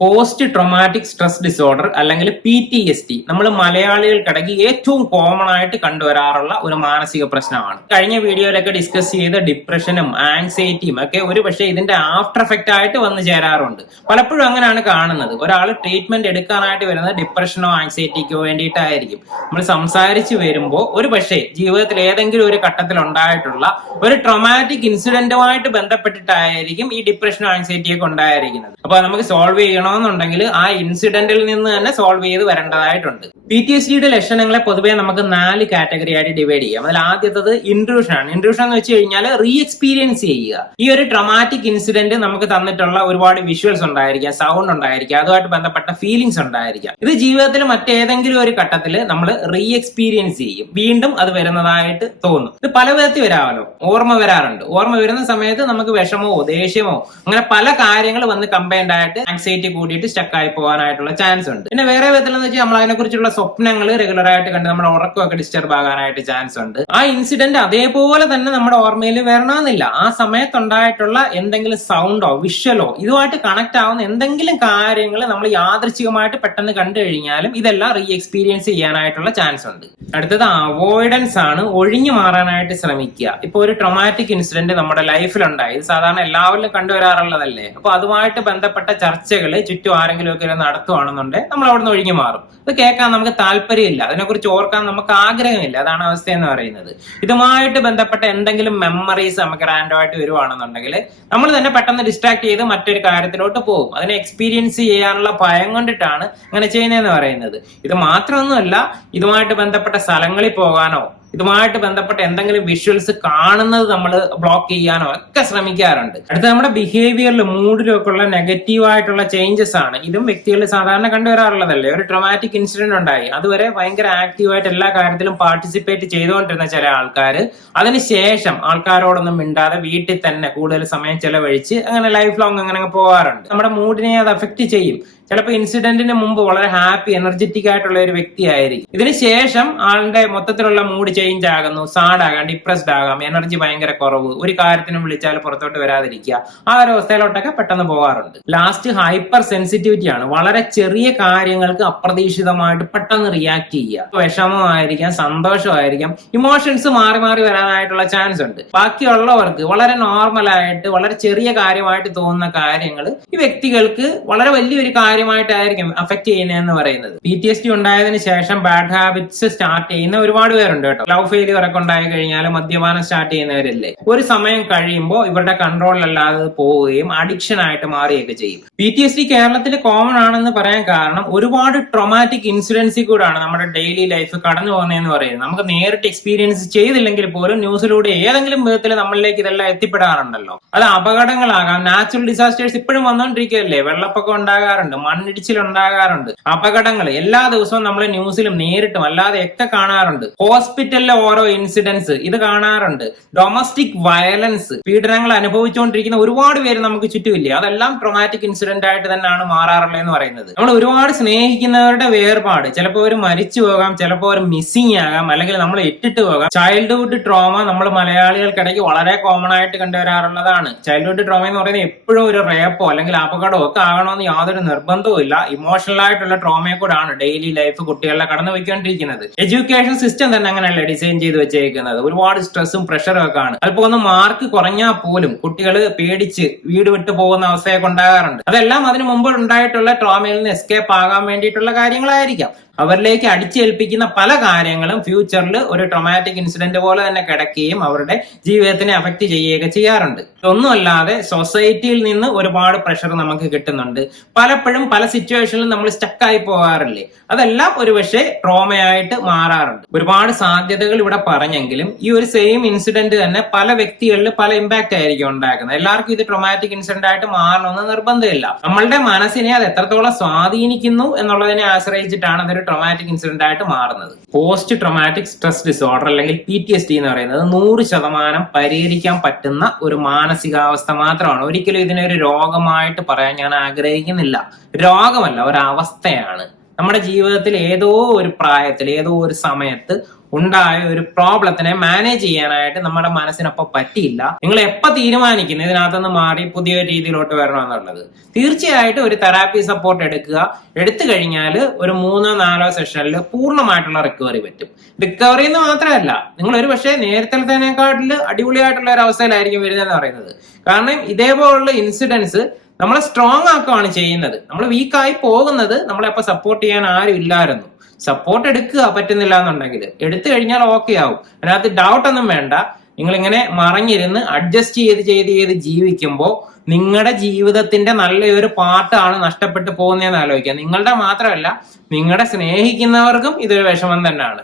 Post traumatic stress disorder അല്ലെങ്കിൽ PTSD നമ്മൾ മലയാളികൾക്കിടയ്ക്ക് ഏറ്റവും കോമൺ ആയിട്ട് കണ്ടുവരാറുള്ള ഒരു മാനസിക പ്രശ്നമാണ്. കഴിഞ്ഞ വീഡിയോയിലൊക്കെ ഡിസ്കസ് ചെയ്ത ഡിപ്രഷനും ആങ്സൈറ്റിയും ഒക്കെ ഒരു പക്ഷേ ഇതിന്റെ ആഫ്റ്റർ എഫക്റ്റ് ആയിട്ട് വന്നു ചേരാറുണ്ട്. പലപ്പോഴും അങ്ങനെയാണ് കാണുന്നത്. ഒരാൾ ട്രീറ്റ്മെന്റ് എടുക്കാനായിട്ട് വരുന്നത് ഡിപ്രഷനോ ആങ്സൈറ്റിക്കോ വേണ്ടിയിട്ടായിരിക്കും. നമ്മൾ സംസാരിച്ച് വരുമ്പോൾ ഒരു പക്ഷേ ജീവിതത്തിൽ ഏതെങ്കിലും ഒരു ഘട്ടത്തിൽ ഉണ്ടായിട്ടുള്ള ഒരു ട്രോമാറ്റിക് ഇൻസിഡന്റുമായിട്ട് ബന്ധപ്പെട്ടിട്ടായിരിക്കും ഈ ഡിപ്രഷനോ ആങ്സൈറ്റിയൊക്കെ ഉണ്ടായിരിക്കുന്നത്. അപ്പൊ നമുക്ക് സോൾവ് ചെയ്യണമെന്നുണ്ടെങ്കിൽ ആ ഇൻസിഡന്റിൽ നിന്ന് തന്നെ സോൾവ് ചെയ്ത് വരേണ്ടതായിട്ടുണ്ട്. PTSDയുടെ ലക്ഷണങ്ങളെ പൊതുവെ നമുക്ക് 4 കാറ്റഗറി ആയിട്ട് ഡിവൈഡ് ചെയ്യാം. അതിൽ ആദ്യത്തത് ഇൻട്രൂഷൻ ആണ്. ഇൻട്രൂഷൻ എന്ന് വെച്ച് കഴിഞ്ഞാൽ റീ എക്സ്പീരിയൻസ് ചെയ്യുക. ഈ ഒരു ട്രോമാറ്റിക് ഇൻസിഡന്റ് നമുക്ക് തന്നിട്ടുള്ള ഒരുപാട് വിഷ്വൽസ് ഉണ്ടായിരിക്കാം, സൗണ്ട് ഉണ്ടായിരിക്കാം, അതുമായിട്ട് ബന്ധപ്പെട്ട ഫീലിംഗ്സ് ഉണ്ടായിരിക്കാം. ഇത് ജീവിതത്തിൽ മറ്റേതെങ്കിലും ഒരു ഘട്ടത്തിൽ നമ്മൾ റീ എക്സ്പീരിയൻസ് ചെയ്യും, വീണ്ടും അത് വരുന്നതായിട്ട് തോന്നും. ഇത് പല വിധത്തിൽ വരാമല്ലോ. ഓർമ്മ വരാറുണ്ട്. ഓർമ്മ വരുന്ന സമയത്ത് നമുക്ക് വിഷമമോ ദേഷ്യമോ അങ്ങനെ പല കാര്യങ്ങൾ വന്ന് കമ്പൈൻഡ് ആയിട്ട് ആങ്സൈറ്റി കൂടിയിട്ട് സ്റ്റക്കായി പോകാനായിട്ടുള്ള ചാൻസ് ഉണ്ട്. പിന്നെ വേറെ വിധത്തിൽ എന്ന് വെച്ചാൽ നമ്മൾ അതിനെക്കുറിച്ചുള്ള സ്വപ്നങ്ങൾ റെഗുലർ ആയിട്ട് കണ്ട് നമ്മുടെ ഉറക്കമൊക്കെ ഡിസ്റ്റർബ് ആകാനായിട്ട് ചാൻസ് ഉണ്ട്. ആ ഇൻസിഡന്റ് അതേപോലെ തന്നെ നമ്മുടെ ഓർമ്മയിൽ വരണമെന്നില്ല. ആ സമയത്തുണ്ടായിട്ടുള്ള എന്തെങ്കിലും സൗണ്ടോ വിഷ്വലോ ഇതുമായിട്ട് കണക്ട് ആവുന്ന എന്തെങ്കിലും കാര്യങ്ങൾ നമ്മൾ യാദൃച്ഛികമായിട്ട് പെട്ടെന്ന് കണ്ടു കഴിഞ്ഞാലും ഇതെല്ലാം റീ എക്സ്പീരിയൻസ് ചെയ്യാനായിട്ടുള്ള ചാൻസ് ഉണ്ട്. അടുത്തത് അവോയ്ഡൻസ് ആണ്. ഒഴിഞ്ഞു മാറാനായിട്ട് ശ്രമിക്കുക. ഇപ്പൊ ഒരു ട്രോമാറ്റിക് ഇൻസിഡന്റ് നമ്മുടെ ലൈഫിലുണ്ടായി, ഇത് സാധാരണ എല്ലാവരിലും കണ്ടുവരാറുള്ളതല്ലേ. അപ്പൊ അതുമായിട്ട് ബന്ധപ്പെട്ട ചർച്ചകൾ ചുറ്റും ആരെങ്കിലും ഒക്കെ നടത്തുവാണെന്നുണ്ടെങ്കിൽ നമ്മൾ അവിടെ നിന്ന് ഒഴിഞ്ഞു മാറും. ഇത് കേൾക്കാൻ നമുക്ക് താല്പര്യമില്ല, അതിനെക്കുറിച്ച് ഓർക്കാൻ നമുക്ക് ആഗ്രഹമില്ല. അതാണ് അവസ്ഥ എന്ന് പറയുന്നത്. ഇതുമായിട്ട് ബന്ധപ്പെട്ട എന്തെങ്കിലും മെമ്മറീസ് നമുക്ക് റാൻഡം ആയിട്ട് വരുവാണെന്നുണ്ടെങ്കിൽ നമ്മൾ തന്നെ പെട്ടെന്ന് ഡിസ്ട്രാക്ട് ചെയ്ത് മറ്റൊരു കാര്യത്തിലോട്ട് പോകും. അതിനെ എക്സ്പീരിയൻസ് ചെയ്യാനുള്ള ഭയം കൊണ്ടിട്ടാണ് അങ്ങനെ ചെയ്യുന്നതെന്ന് പറയുന്നത്. ഇത് മാത്രമൊന്നുമല്ല, ഇതുമായിട്ട് ബന്ധപ്പെട്ട സ്ഥലങ്ങളിൽ പോകാനോ ഇതുമായിട്ട് ബന്ധപ്പെട്ട എന്തെങ്കിലും വിഷ്വൽസ് കാണുന്നത് നമ്മൾ ബ്ലോക്ക് ചെയ്യാനോ ഒക്കെ ശ്രമിക്കാറുണ്ട്. അടുത്ത നമ്മുടെ ബിഹേവിയറിലും മൂഡിലും ഒക്കെ ഉള്ള നെഗറ്റീവ് ആയിട്ടുള്ള ചേഞ്ചസ് ആണ്. ഇതും വ്യക്തികളിൽ സാധാരണ കണ്ടുവരാറുള്ളതല്ലേ. ഒരു ട്രോമാറ്റിക് ഇൻസിഡന്റ് ഉണ്ടായി, അതുവരെ ഭയങ്കര ആക്റ്റീവായിട്ട് എല്ലാ കാര്യത്തിലും പാർട്ടിസിപ്പേറ്റ് ചെയ്തുകൊണ്ടിരുന്ന ചില ആൾക്കാർ അതിനുശേഷം ആൾക്കാരോടൊന്നും മിണ്ടാതെ വീട്ടിൽ തന്നെ കൂടുതൽ സമയം ചെലവഴിച്ച് അങ്ങനെ ലൈഫ് ലോങ് അങ്ങനെ പോകാറുണ്ട്. നമ്മുടെ മൂഡിനെ അത് അഫക്റ്റ് ചെയ്യും. ചിലപ്പോൾ ഇൻസിഡന്റിന് മുമ്പ് വളരെ ഹാപ്പി എനർജറ്റിക് ആയിട്ടുള്ള ഒരു വ്യക്തി ആയിരിക്കും. ഇതിനുശേഷം ആളുടെ മൊത്തത്തിലുള്ള മൂഡ് ചേഞ്ച് ആകുന്നു, സാഡ് ആകാം, ഡിപ്രസ്ഡ് ആകാം, എനർജി ഭയങ്കര കുറവ്, ഒരു കാര്യത്തിനും വിളിച്ചാൽ പുറത്തോട്ട് വരാതിരിക്കുക, ആ ഒരു അവസ്ഥയിലോട്ടൊക്കെ പെട്ടെന്ന് പോകാറുണ്ട്. ലാസ്റ്റ് ഹൈപ്പർ സെൻസിറ്റിവിറ്റി ആണ്. വളരെ ചെറിയ കാര്യങ്ങൾക്ക് അപ്രതീക്ഷിതമായിട്ട് പെട്ടെന്ന് റിയാക്ട് ചെയ്യുക. വിഷമമായിരിക്കാം, സന്തോഷമായിരിക്കാം, ഇമോഷൻസ് മാറി മാറി വരാനായിട്ടുള്ള ചാൻസ് ഉണ്ട്. ബാക്കിയുള്ളവർക്ക് വളരെ നോർമലായിട്ട് വളരെ ചെറിയ കാര്യമായിട്ട് തോന്നുന്ന കാര്യങ്ങൾ ഈ വ്യക്തികൾക്ക് വളരെ വലിയൊരു കാര്യമായിട്ടായിരിക്കും അഫക്ട് ചെയ്യുന്നതെന്ന് പറയുന്നത്. PTSD ഉണ്ടായതിനു ശേഷം ബാഡ് ഹാബിറ്റ്സ് സ്റ്റാർട്ട് ചെയ്യുന്ന ഒരുപാട് പേരുണ്ട് കേട്ടോ. ലവ് ഫെയിലിയർ ഒക്കെ ഉണ്ടായി കഴിഞ്ഞാൽ മദ്യപാനം സ്റ്റാർട്ട് ചെയ്യുന്നവരില്ലേ. ഒരു സമയം കഴിയുമ്പോൾ ഇവരുടെ കൺട്രോളിലല്ലാതെ പോവുകയും അഡിക്ഷൻ ആയിട്ട് മാറുകയൊക്കെ ചെയ്യും. PTSD കേരളത്തിൽ കോമൺ ആണെന്ന് പറയാൻ കാരണം ഒരുപാട് ട്രോമാറ്റിക് ഇൻസിഡൻസിൽ കൂടാണ് നമ്മുടെ ഡെയിലി ലൈഫ് കടന്നു പോകുന്നതെന്ന് പറയുന്നത്. നമുക്ക് നേരിട്ട് എക്സ്പീരിയൻസ് ചെയ്തില്ലെങ്കിൽ പോലും ന്യൂസിലൂടെ ഏതെങ്കിലും വിധത്തിൽ നമ്മളിലേക്ക് ഇതെല്ലാം എത്തിപ്പെടാറുണ്ടല്ലോ. അത് അപകടങ്ങളാകാം, നാച്ചുറൽ ഡിസാസ്റ്റേഴ്സ് ഇപ്പോഴും വന്നുകൊണ്ടിരിക്കുകയല്ലേ. വെള്ളപ്പൊക്കം ഉണ്ടാകാറുണ്ട്, മണ്ണിടിച്ചിൽ ഉണ്ടാകാറുണ്ട്, അപകടങ്ങൾ എല്ലാ ദിവസവും നമ്മൾ ന്യൂസിലും നേരിട്ടും അല്ലാതെയൊക്കെ കാണാറുണ്ട്. ഹോസ്പിറ്റലിലെ ഓരോ ഇൻസിഡൻസ് ഇത് കാണാറുണ്ട്. ഡൊമസ്റ്റിക് വയലൻസ്, പീഡനങ്ങൾ അനുഭവിച്ചുകൊണ്ടിരിക്കുന്ന ഒരുപാട് പേര് നമുക്ക് ചുറ്റുമില്ലേ. അതെല്ലാം ട്രോമാറ്റിക് ഇൻസിഡന്റ് ആയിട്ട് തന്നെയാണ് മാറാറുള്ളത് എന്ന് പറയുന്നത്. നമ്മൾ ഒരുപാട് സ്നേഹിക്കുന്നവരുടെ വേർപാട്, ചിലപ്പോൾ ഒരു മരിച്ചു പോകാം, ചിലപ്പോൾ ഒരു മിസ്സിംഗ് ആകാം, അല്ലെങ്കിൽ നമ്മൾ ഇട്ടിട്ട് പോകാം. ചൈൽഡ്ഹുഡ് ട്രോമ നമ്മൾ മലയാളികൾക്കിടയ്ക്ക് വളരെ കോമൺ ആയിട്ട് കണ്ടുവരാറുള്ളതാണ്. ചൈൽഡ്ഹുഡ് ട്രോമ എന്ന് പറയുന്നത് എപ്പോഴും ഒരു റേപ്പോ അല്ലെങ്കിൽ അപകടമോ ഒക്കെ ആകണമെന്ന് യാതൊരു നിർബന്ധവും ഇല്ല. ഇമോഷണൽ ആയിട്ടുള്ള ട്രോമയെ കൂടാണ് ഡെയിലി ലൈഫ് കുട്ടികളെ കടന്നു പോയിക്കൊണ്ടിരിക്കുന്നത്. എഡ്യൂക്കേഷൻ സിസ്റ്റം തന്നെ അങ്ങനെയല്ല ഡിസൈൻ ചെയ്ത് വെച്ചേക്കുന്നത്. ഒരുപാട് സ്ട്രെസ്സും പ്രഷറും ഒക്കെ ആണ്. അല്പം ഒന്ന് മാർക്ക് കുറഞ്ഞാൽ പോലും കുട്ടികൾ പേടിച്ച് വീട് വിട്ടു പോകുന്ന അവസ്ഥയൊക്കെ ഉണ്ടാകാറുണ്ട്. അതെല്ലാം അതിനു മുമ്പ് ഉണ്ടായിട്ടുള്ള ട്രോമയിൽ നിന്ന് എസ്കേപ്പ് ആകാൻ വേണ്ടിയിട്ടുള്ള കാര്യങ്ങളായിരിക്കാം. അവരിലേക്ക് അടിച്ചേൽപ്പിക്കുന്ന പല കാര്യങ്ങളും ഫ്യൂച്ചറിൽ ഒരു ട്രോമാറ്റിക് ഇൻസിഡന്റ് പോലെ തന്നെ കിടക്കുകയും അവരുടെ ജീവിതത്തിനെ അഫക്ട് ചെയ്യുകയൊക്കെ ചെയ്യാറുണ്ട്. ഒന്നുമല്ലാതെ സൊസൈറ്റിയിൽ നിന്ന് ഒരുപാട് പ്രഷർ നമുക്ക് കിട്ടുന്നുണ്ട്. പലപ്പോഴും പല സിറ്റുവേഷനിലും നമ്മൾ സ്റ്റക്കായി പോകാറില്ലേ. അതെല്ലാം ഒരുപക്ഷെ ട്രോമയായിട്ട് മാറാറുണ്ട്. ഒരുപാട് സാധ്യതകൾ ഇവിടെ പറഞ്ഞെങ്കിലും ഈ ഒരു സെയിം ഇൻസിഡന്റ് തന്നെ പല വ്യക്തികളിൽ പല ഇമ്പാക്ട് ആയിരിക്കും ഉണ്ടാക്കുന്നത്. എല്ലാവർക്കും ഇത് ട്രോമാറ്റിക് ഇൻസിഡന്റ് ആയിട്ട് മാറണമെന്ന് നിർബന്ധമില്ല. നമ്മളുടെ മനസ്സിനെ അത് എത്രത്തോളം സ്വാധീനിക്കുന്നു എന്നുള്ളതിനെ ആശ്രയിച്ചിട്ടാണ് അതൊരു ട്രോമാറ്റിക് ഇൻസിഡന്റ് ആയിട്ട് മാറുന്നത്. പോസ്റ്റ് ട്രോമാറ്റിക് സ്ട്രെസ് ഡിസോർഡർ അല്ലെങ്കിൽ PTSD എന്ന് പറയുന്നത് 100% പരിഹരിക്കാൻ പറ്റുന്ന ഒരു മാനസികാവസ്ഥ മാത്രമാണ്. ഒരിക്കലും ഇതിനെ ഒരു രോഗമായിട്ട് പറയാൻ ഞാൻ ആഗ്രഹിക്കുന്നില്ല. രോഗമല്ല, ഒരവസ്ഥയാണ്. നമ്മുടെ ജീവിതത്തിൽ ഏതോ ഒരു പ്രായത്തിൽ ഏതോ ഒരു സമയത്ത് ഉണ്ടായ ഒരു പ്രോബ്ലത്തിനെ മാനേജ് ചെയ്യാനായിട്ട് നമ്മുടെ മനസ്സിനൊപ്പം പറ്റിയില്ല. നിങ്ങൾ എപ്പോൾ തീരുമാനിക്കുന്നു ഇതിനകത്തുനിന്ന് മാറി പുതിയ രീതിയിലോട്ട് വരണമെന്നുള്ളത്, തീർച്ചയായിട്ടും ഒരു തെറാപ്പി സപ്പോർട്ട് എടുത്തു കഴിഞ്ഞാൽ ഒരു 3-4 സെഷനിൽ പൂർണ്ണമായിട്ടുള്ള റിക്കവറി പറ്റും. റിക്കവറി എന്ന് മാത്രമല്ല, നിങ്ങൾ ഒരു പക്ഷേ നേരത്തേക്കാട്ടിൽ അടിപൊളിയായിട്ടുള്ള ഒരു അവസ്ഥയിലായിരിക്കും വരുന്നതെന്ന് പറയുന്നത്. കാരണം ഇതേപോലുള്ള ഇൻസിഡൻസ് നമ്മളെ സ്ട്രോങ് ആക്കുകയാണ് ചെയ്യുന്നത്. നമ്മൾ വീക്കായി പോകുന്നത് നമ്മളെപ്പോൾ സപ്പോർട്ട് ചെയ്യാൻ ആരും ഇല്ലായിരുന്നു. സപ്പോർട്ട് എടുക്കുക പറ്റുന്നില്ല എന്നുണ്ടെങ്കിൽ എടുത്തു കഴിഞ്ഞാൽ ഓക്കെ ആവും. അതിനകത്ത് ഡൗട്ട് ഒന്നും വേണ്ട. നിങ്ങൾ ഇങ്ങനെ മറഞ്ഞിരുന്ന് അഡ്ജസ്റ്റ് ചെയ്ത് ജീവിക്കുമ്പോൾ നിങ്ങളുടെ ജീവിതത്തിന്റെ നല്ലൊരു പാർട്ടാണ് നഷ്ടപ്പെട്ടു പോകുന്നതെന്ന് ആലോചിക്കുക. നിങ്ങളുടെ മാത്രമല്ല, നിങ്ങളുടെ സ്നേഹിക്കുന്നവർക്കും ഇതൊരു വിഷമം തന്നെയാണ്.